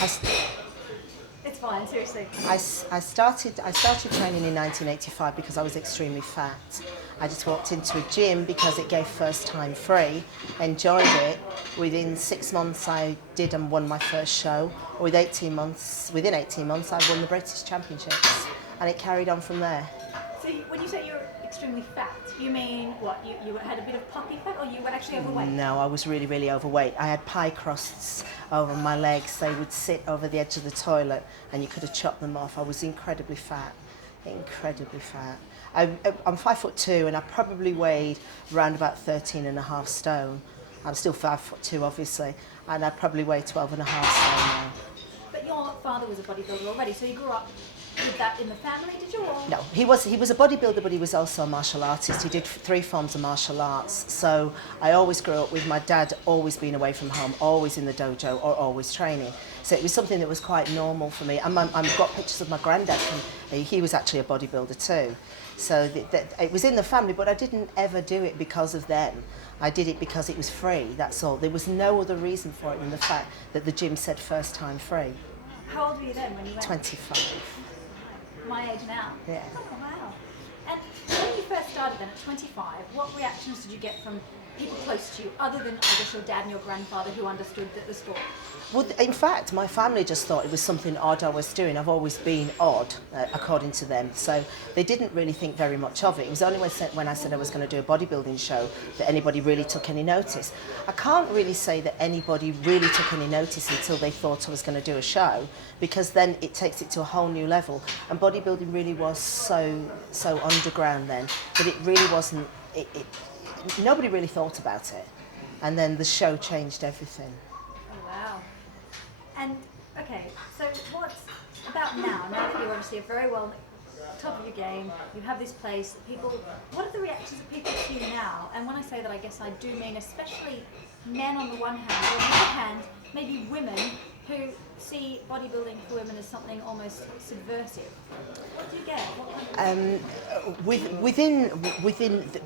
I, s- It's fine, seriously. I started training in 1985 because I was extremely fat. I just walked into a gym because it gave first time free, enjoyed it. Within 6 months I did and won my first show. Within 18 months I won the British Championships, and it carried on from there. So when you say you're extremely fat, you mean what? You had a bit of puppy fat, or you were actually overweight? No, I was really, really overweight. I had pie crusts over my legs. They would sit over the edge of the toilet and you could have chopped them off. I was incredibly fat, incredibly fat. I'm 5'2" and I probably weighed around about 13 and a half stone. I'm still 5'2", obviously, and I probably weigh 12 and a half stone now. But your father was a bodybuilder already, so you grew up with that in the family, did you? Or? No, he was a bodybuilder, but he was also a martial artist. He did 3 forms of martial arts. So I always grew up with my dad always being away from home, always in the dojo or always training. So it was something that was quite normal for me. And I've got pictures of my granddad, and he was actually a bodybuilder too. So it was in the family, but I didn't ever do it because of them. I did it because it was free, that's all. There was no other reason for it than the fact that the gym said first time free. How old were you then when you went? 25. My age now? Yeah. Oh, wow. And when you first started then at 25, what reactions did you get from people close to you, other than, I guess, your dad and your grandfather who understood the sport? Well, in fact, my family just thought it was something odd I was doing. I've always been odd, according to them. So they didn't really think very much of it. It was only when I said I was going to do a bodybuilding show that anybody really took any notice. I can't really say that anybody really took any notice until they thought I was going to do a show, because then it takes it to a whole new level. And bodybuilding really was so underground then that it really wasn't. Nobody really thought about it. And then the show changed everything. Oh, wow. And, okay, so what's about now that you're obviously a very well top of your game, you have this place, people, what are the reactions of people to you now? And when I say that, I guess I do mean especially men on the one hand, or on the other hand, maybe women who see bodybuilding for women as something almost subversive. What do you get? What kind of...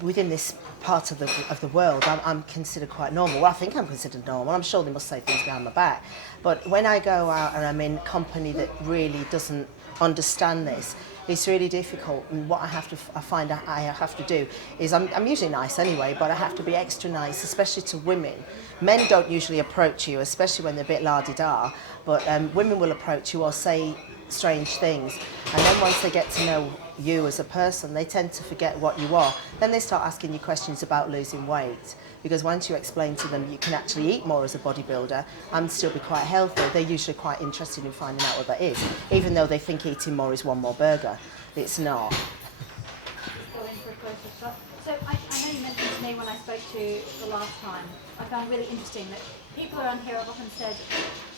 Within this part of the world, I'm considered quite normal. Well, I think I'm considered normal. I'm sure they must say things behind my back. But when I go out and I'm in company that really doesn't understand this, it's really difficult. And what I find I have to do is, I'm usually nice anyway, but I have to be extra nice, especially to women. Men don't usually approach you, especially when they're a bit la-di-da, but women will approach you or say strange things. And then once they get to know you as a person, they tend to forget what you are. Then they start asking you questions about losing weight. Because once you explain to them you can actually eat more as a bodybuilder and still be quite healthy, they're usually quite interested in finding out what that is, even though they think eating more is one more burger. It's not. Go in for a closer shot. So I know you mentioned to me when I spoke to you the last time, I found really interesting that people around here have often said,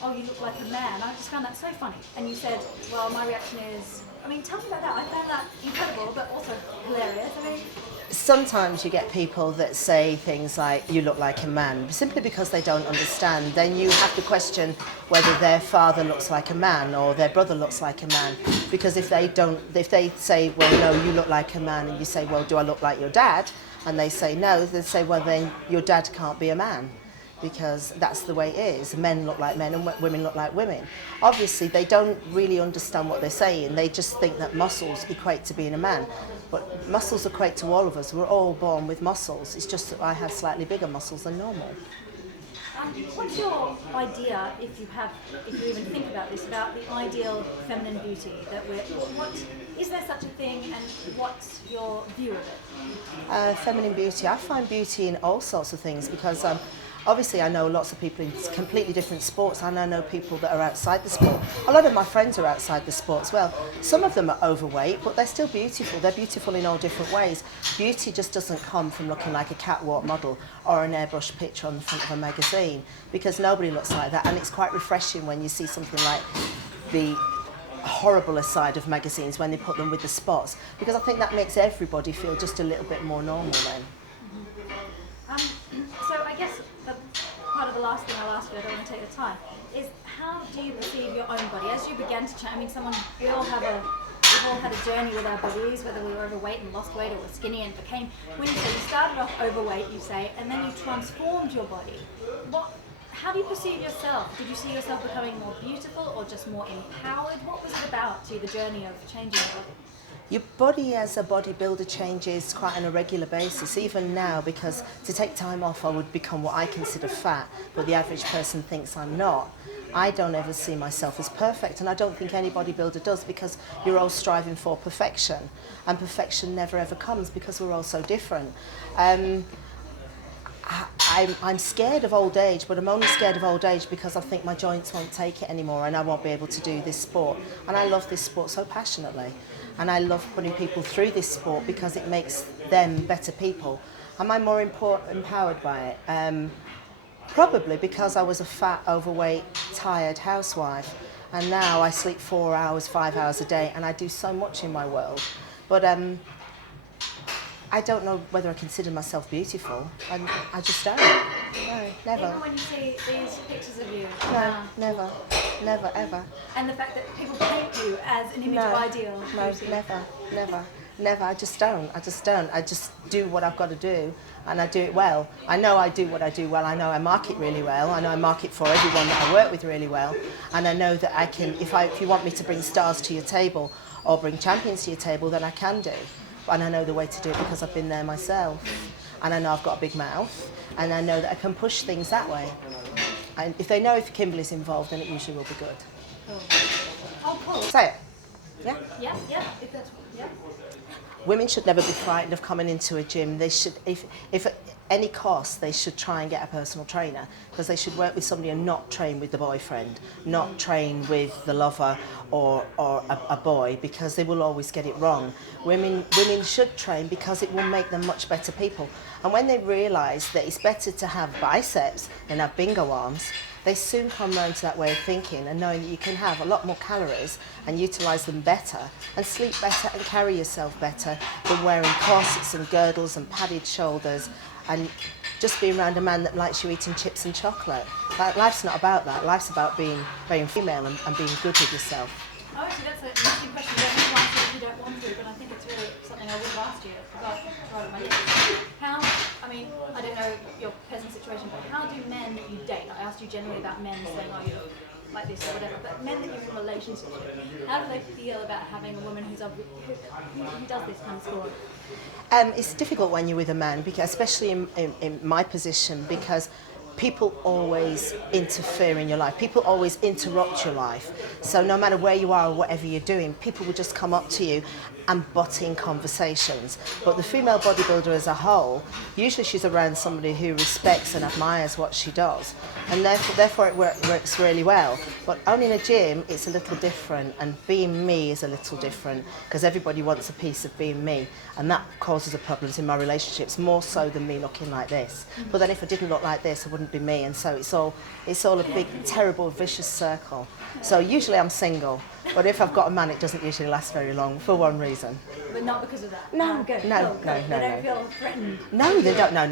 oh, you look like a man. I just found that so funny. And you said, well, my reaction is, I mean, tell me about that. I found that incredible, but also hilarious. I mean, sometimes you get people that say things like, you look like a man, simply because they don't understand. Then you have to question whether their father looks like a man or their brother looks like a man. Because if they say, well, no, you look like a man, and you say, well, do I look like your dad? And they say no, they say, well, then your dad can't be a man. Because that's the way it is. Men look like men and women look like women. Obviously, they don't really understand what they're saying. They just think that muscles equate to being a man. But muscles equate to all of us. We're all born with muscles. It's just that I have slightly bigger muscles than normal. What's your idea, if you even think about this, about the ideal feminine beauty that is there such a thing, and what's your view of it? Feminine beauty. I find beauty in all sorts of things because obviously I know lots of people in completely different sports, and I know people that are outside the sport. A lot of my friends are outside the sport as well. Some of them are overweight, but they're still beautiful. They're beautiful in all different ways. Beauty just doesn't come from looking like a catwalk model or an airbrush picture on the front of a magazine, because nobody looks like that, and it's quite refreshing when you see something like the horrible side of magazines when they put them with the spots, because I think that makes everybody feel just a little bit more normal then. So I guess part of the last thing I'll ask you, I don't want to take the time, is how do you perceive your own body? As you began to change, I mean, we all have a we've all had a journey with our bodies, whether we were overweight and lost weight or were skinny and became, when you say you started off overweight, you say, and then you transformed your body. How do you perceive yourself? Did you see yourself becoming more beautiful or just more empowered? What was it about to you, the journey of changing your body? Your body as a bodybuilder changes quite on a regular basis, even now, because to take time off I would become what I consider fat, but the average person thinks I'm not. I don't ever see myself as perfect, and I don't think any bodybuilder does, because you're all striving for perfection, and perfection never ever comes because we're all so different. I'm scared of old age, but I'm only scared of old age because I think my joints won't take it anymore and I won't be able to do this sport. And I love this sport so passionately. And I love putting people through this sport because it makes them better people. Am I more empowered by it? Probably because I was a fat, overweight, tired housewife. And now I sleep 4 hours, 5 hours a day, and I do so much in my world. But I don't know whether I consider myself beautiful. I just don't. No, never. Even when you see these pictures of you? No, never. Never, ever. And the fact that people paint you as an image of ideal beauty? No, never. I just don't. I just do what I've got to do, and I do it well. I know I do what I do well. I know I market really well. I know I market for everyone that I work with really well. And I know that I can, if you want me to bring stars to your table or bring champions to your table, then I can do. And I know the way to do it because I've been there myself. And I know I've got a big mouth, and I know that I can push things that way. And if they know if Kimberley's involved, then it usually will be good. Cool. Oh, cool. Say it. Yeah? Yeah. If that's, yeah. Women should never be frightened of coming into a gym. They should, if at any cost, they should try and get a personal trainer, because they should work with somebody and not train with the boyfriend, not train with the lover or a boy, because they will always get it wrong. Women should train because it will make them much better people. And when they realise that it's better to have biceps than have bingo arms, they soon come round to that way of thinking, and knowing that you can have a lot more calories and utilise them better and sleep better and carry yourself better than wearing corsets and girdles and padded shoulders and just being around a man that likes you eating chips and chocolate. Life's not about that. Life's about being very female and being good with yourself. Oh, actually, that's an interesting question. You don't have to answer if you don't want to, but I think it's really something I would have asked you, because I tried my lips. I mean, I don't know your present situation, but how do men that you date, I asked you generally about men saying, oh, you're like this or whatever, but men that you're in relationships with, how do they feel about having a woman who does this kind of sport? It's difficult when you're with a man, because especially in my position, because people always interfere in your life. People always interrupt your life. So no matter where you are or whatever you're doing, people will just come up to you and butt in conversations. But the female bodybuilder as a whole, usually she's around somebody who respects and admires what she does. And therefore it works really well. But only in a gym, it's a little different. And being me is a little different, because everybody wants a piece of being me. And that causes a problems in my relationships, more so than me looking like this. But then if I didn't look like this, I wouldn't be me. And so it's all a big, terrible, vicious circle. So usually I'm single. But if I've got a man, it doesn't usually last very long, for one reason. But not because of that? No, good. no. They don't feel threatened? No, they don't. No.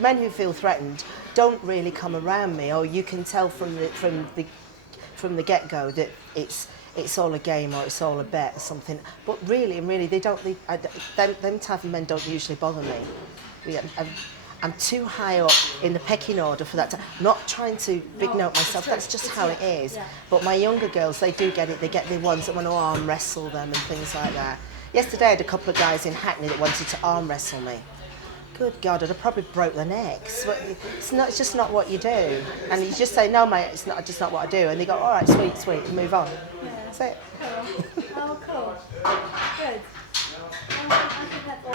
Men who feel threatened don't really come around me, or you can tell from the get-go that it's all a game or it's all a bet or something. But really, they don't. Them type of men don't usually bother me. I'm too high up in the pecking order for that. Not trying to big note myself, that's just how it is. Yeah. But my younger girls, they do get it. They get the ones that want to arm wrestle them and things like that. Yesterday I had a couple of guys in Hackney that wanted to arm wrestle me. Good God, I'd have probably broke their necks. It's just not what you do. And you just say, no mate, it's just not what I do. And they go, all right, sweet, and move on. Yeah. That's it. Cool. Oh, cool. Good. I think that's